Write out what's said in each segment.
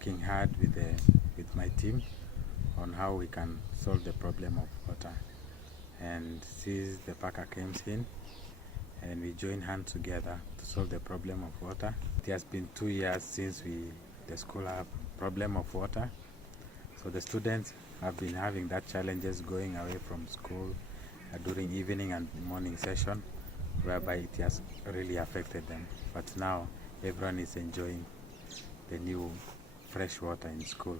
working hard with my team on how we can solve the problem of water. And since the Packer came in, and we join hands together to solve the problem of water. It has been 2 years since the school have problem of water. So the students have been having that challenges going away from school during evening and morning session, whereby it has really affected them. But now everyone is enjoying the new fresh water in school.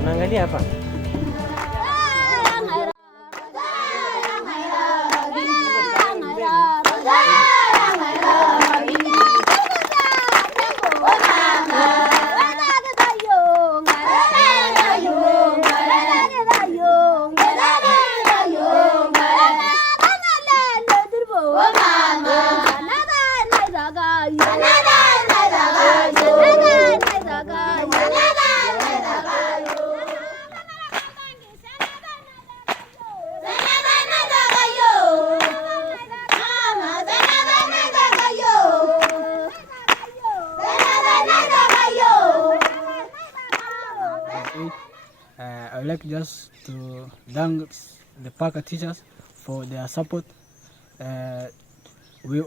Unaangalia hapa. I would like just to thank the Packer teachers for their support. We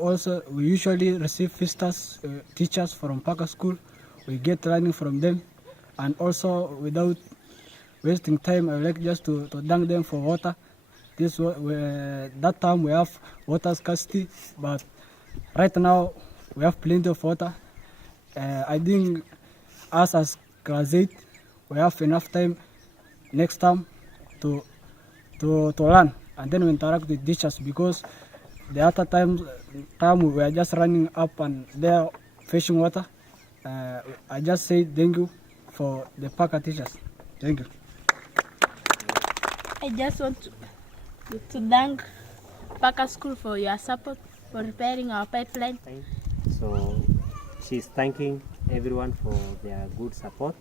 usually receive visitors, teachers from Packer School. We get training from them, and also without wasting time, I would like just to thank them for water. That time we have water scarcity, but right now we have plenty of water. I think us as class 8, we have enough time next time to learn, and then we interact with teachers, because the other time we were just running up and there fetching water. I just say thank you for the Packer teachers. Thank you. I just want to thank Packer School for your support for repairing our pipeline. So she's thanking everyone for their good support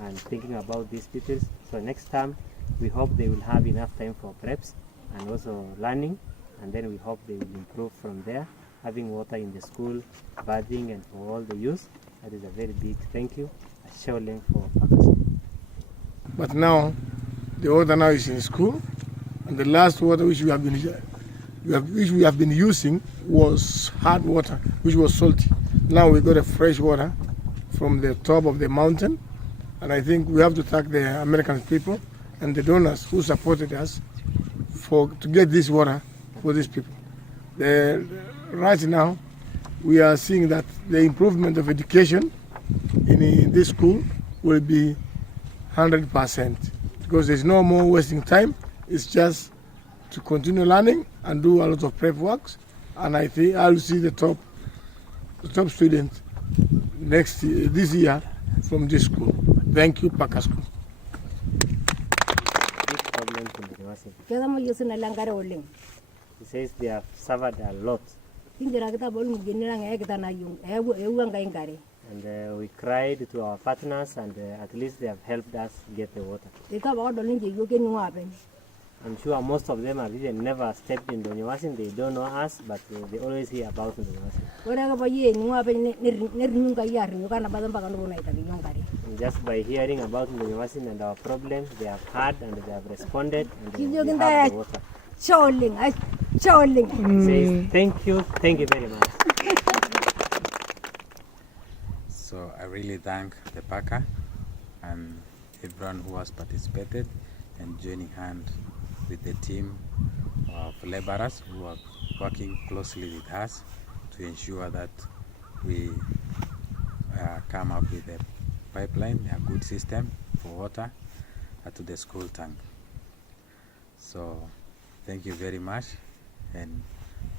and thinking about these pupils. So next time we hope they will have enough time for preps and also learning, and then we hope they will improve from there, having water in the school, bathing, and for all the use. That is a very big thank you, a showing for Packer School. But now the water now is in school, and the last water which we have been using was hard water, which was salty. Now we got a fresh water from the top of the mountain, and I think we have to thank the American people and the donors who supported us to get this water for these people. Right now, we are seeing that the improvement of education in this school will be 100% because there's no more wasting time. It's just to continue learning and do a lot of prep works, and I think I'll see the top student this year from this school. Thank you, Parker School. Big problems in the university. He says they have suffered a lot. And we cried to our partners, and at least they have helped us get the water. I'm sure most of them have even never stepped in Ndonyo Wasin. They don't know us, but they always hear about Ndonyo Wasin. And just by hearing about Ndonyo Wasin and our problems, they have heard and they have responded, and they have the water. Says thank you very much. So I really thank the Parker and everyone who has participated and joining hand with the team of laborers who are working closely with us to ensure that we come up with a pipeline, a good system for water to the school tank. So thank you very much, and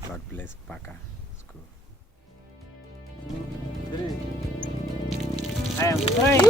God bless Parker School. I am trying.